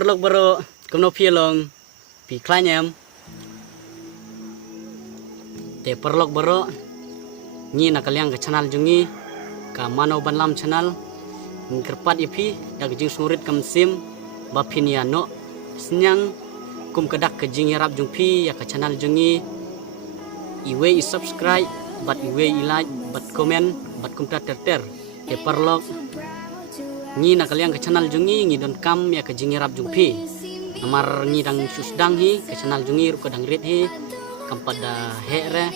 Perlok baro kumno pielong pi klanyam te perlok baro ni nakaliang ke channel jungi ka mano banlam channel ngkerpat ipi dag jing surit kam sim bapin ya no senyang kum kedak ke jing yarap jungpi ya ke channel jungi iwe i subscribe bat iwe i like bat komen bat kum ter te perlok ni nakaliang ke channel jungi ngi don kam ya ke jing yarap jungpi namar ni dang susdang hi ke channel jungi ru ke dang rit hi kam pada here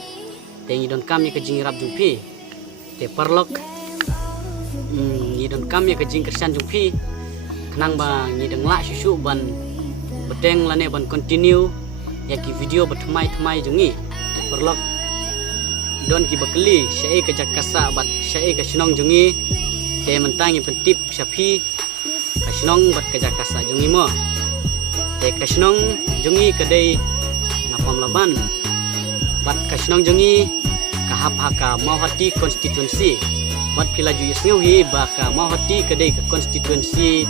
te ngi don kam ya ke jing yarap jungpi te perlok ni don kam ya ke jing kersan jungpi kenang ba ni dang la susu ban beteng lane ban continue ya ki video bertemai-temai jungi te perlok don ki bakeli syai ke jakasa bat syai ke senong jungi te mentangi pentip syapi kasenong bat ke jakasa jungi mo te kasenong jungi kedai napam laban bat kasenong jungi kahap haka mau hati konstituensi bat pila ju isngiu hi baka mau hati kedai ke konstituensi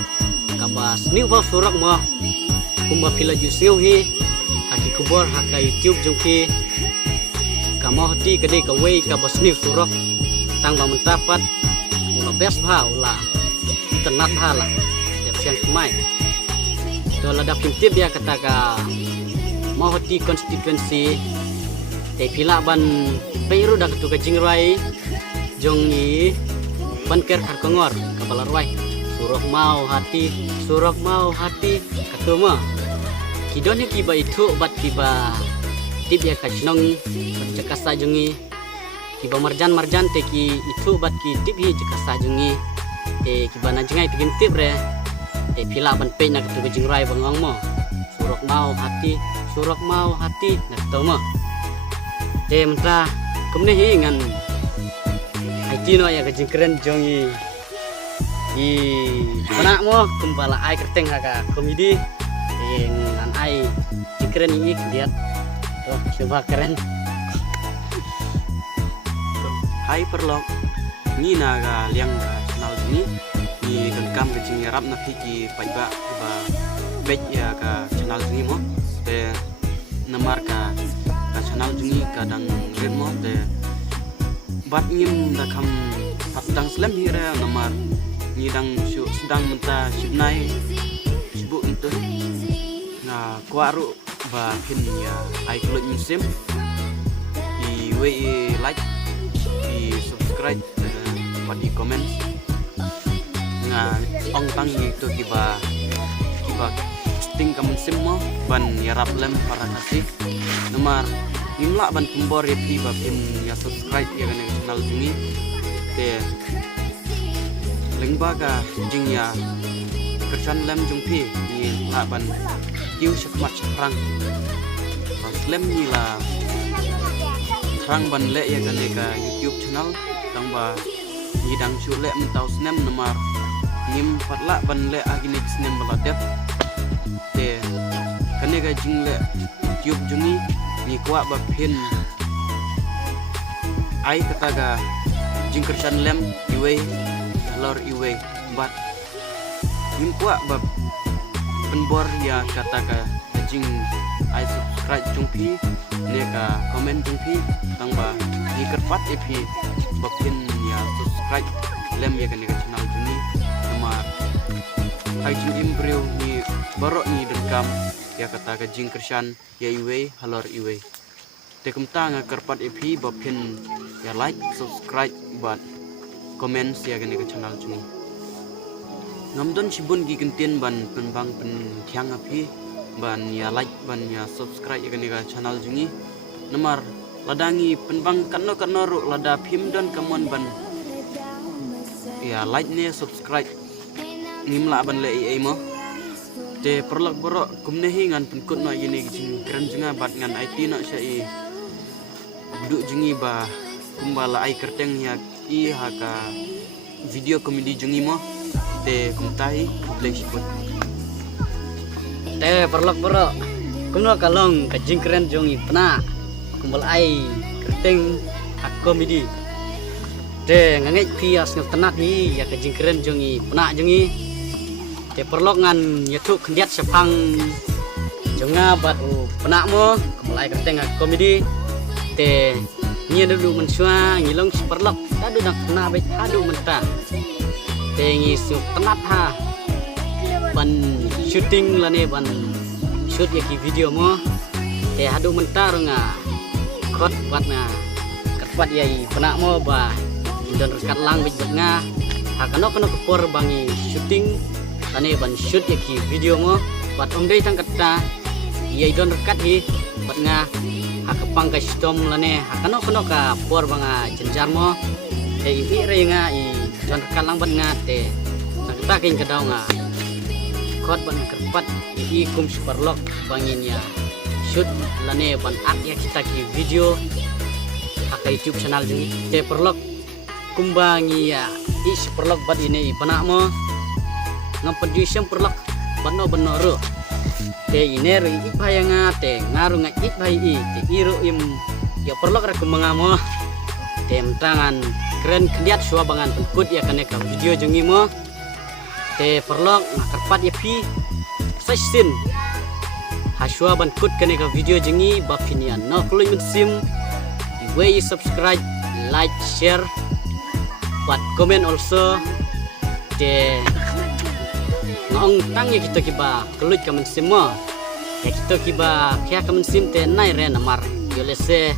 kabas niu ba surak mo kumba pila ju isngiu hi haki kubor haka YouTube jungi kamau hati kedai ke wei kabas niu surak tang ba mentapat ula best ha ula internet ha lah tiap siang semai to la dak tip ya kata ka mau hati konstituensi te pila ban peiru dak tu ka jingrai jongi ban ker khar kongor ka balarwai surok mau hati katuma kidone ki ba itu bat ki ba tip ya ka chnong cakasa jongi kiba marjan te ki itu bat ki tip hi jakasa jungi te kiba na jengai tigin tip re te pila ban pe na ketu jingrai bangong mo surok mau hati na ketu mo te mentra kumne hi ngan IT no ya kejing keren jongi i anak mo kumbala ai kerteng haka komedi ngan ai keren ini lihat tuh coba keren. Hai perlok ni naga liang channel ini ni dan kam ke jing yarap na ki pajba ba bet ya ka channel ini mo te namar ka channel ini kadang red mo te bat ngim da kam patang slam hira namar ni dang sedang menta sibnai sibuk itu na kwaru ba pin ya ai kulit musim i we like di subscribe và di comment nga ong tang itu kiba sting kamu semua ban yarap lem para kasih nomor nimla ban kumbor ya kiba pin ya subscribe ya kan channel ini te link baga jing ya kersan lem jungpi ni la ban kiu sekmat sekrang lem ni la rang ban le ya kan ka YouTube channel tang ba hidang su le mentau snem nomor ngim patla ban le agini snem balatet te kan ka jing le YouTube jungi ni kwa ba pin ai kata ga jing kersan lem iwe lor iwe bat ngim kwa ba penbor ya kata ga jing ai subscribe jungpi neka komen jungpi tangba ikerpat epi bapin ya subscribe lem ya kan channel ini nomor hai jing imbreu ni barok ni dekam ya kata ka jing kersan ya iwe halor iwe tekem tang kerpat epi bapin ya like subscribe bat komen ya kan channel ini ngamdon sibun gi kentin ban penbang pen thiang api ban ya like ban ya subscribe ya kan channel jungi nomor ladangi penbang kanno ru lada phim don kamon ban ya like ne subscribe nimla ban le ai mo te perlak boro kumne hi ngan penkut no yini jing keren junga bat ngan IT no syai duduk jungi ba kumbala ai kerteng ya i haka video komedi jungi mo te kumtai play siput Te perlok bro kumno kalong kajing keren jongi pena kumbal ai kerteng hak komedi te ngangek pias ngel tenat hi ya kajing keren jongi pena jongi te perlok ngan nyetuk kendiat sepang jonga bat penak mo kemulai kerteng komedi te nyi dulu mensua ngilong seperlok dadu nak kena bet adu mentah te ngisu tenat ha ban shooting lane ban shoot yaki video mo te adu mentah nga kot bat na kerpat yai penak mo ba don rekat lang bet nga hakano kono kepor bangi shooting lane ban shoot yaki video mo bat omdei tang kata yai don rekat hi bat nga hakapang ka stom lane hakano kono ka por banga jenjar mo te ipi re nga I don rekat lang bat nga te nakta king kadaw nga kot ban kerpat I kum superlock bangin ya shoot lane ban ak ya kita ki video haka YouTube channel jung te perlok kumbangi ya I superlock bat ini panak mo ngam production perlok bano benoro te ineru ipa yang te ngaru nga ipai I te iru im ya perlok ra kumangamo te tangan keren kendiat suwa bangan pengkut ya kaneka video jungi mo te perlok ngakarpat ya pi sessin haswa ban kut kaneka video jungi bapinian no kluy sim way subscribe like share but comment also te ngong tang ya kita kiba kelut kamen semua ya kita kiba kya kamen sim te nai re namar yolese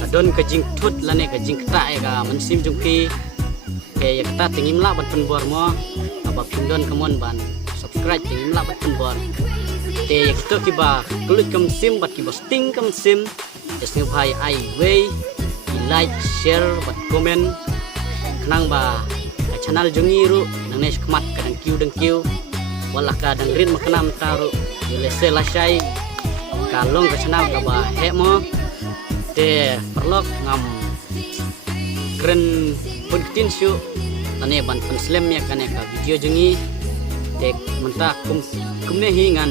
kadon kajing tut lane kajing kta ya ka mensim jungki ya kta tingim la bat penbor mo aba pindon kamon ban subscribe tingim la bat penbor te ya kita kiba kelut kamen sim bat kiba sting kamen sim esnge bhai ai way like share bat comment kenang ba channel jungi ru nang nes kemat kadang kiu wala kadang rin makanam taru yolese lasai kalong ke channel ka ba he mo te perlok ngam keren puntin syu ane ban penslem ya kaneka video jungi te mentak kumne hingan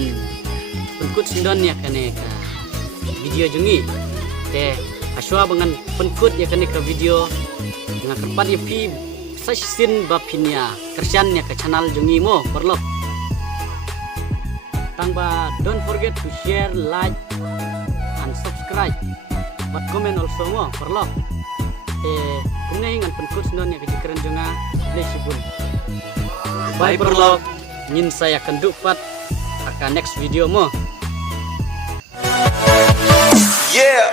penkut sindon ya kaneka video jungi te aswa bangan penkut ya kaneka video dengan kerpat ya pi sasin bapinya kersiannya ke channel jungi mo perlok tangba don't forget to share like and subscribe but comment also mo perlok kumne hingan penkut sindon ya kejikeren junga lesibun bye perlok ngin saya kendupat akan next video mo yeah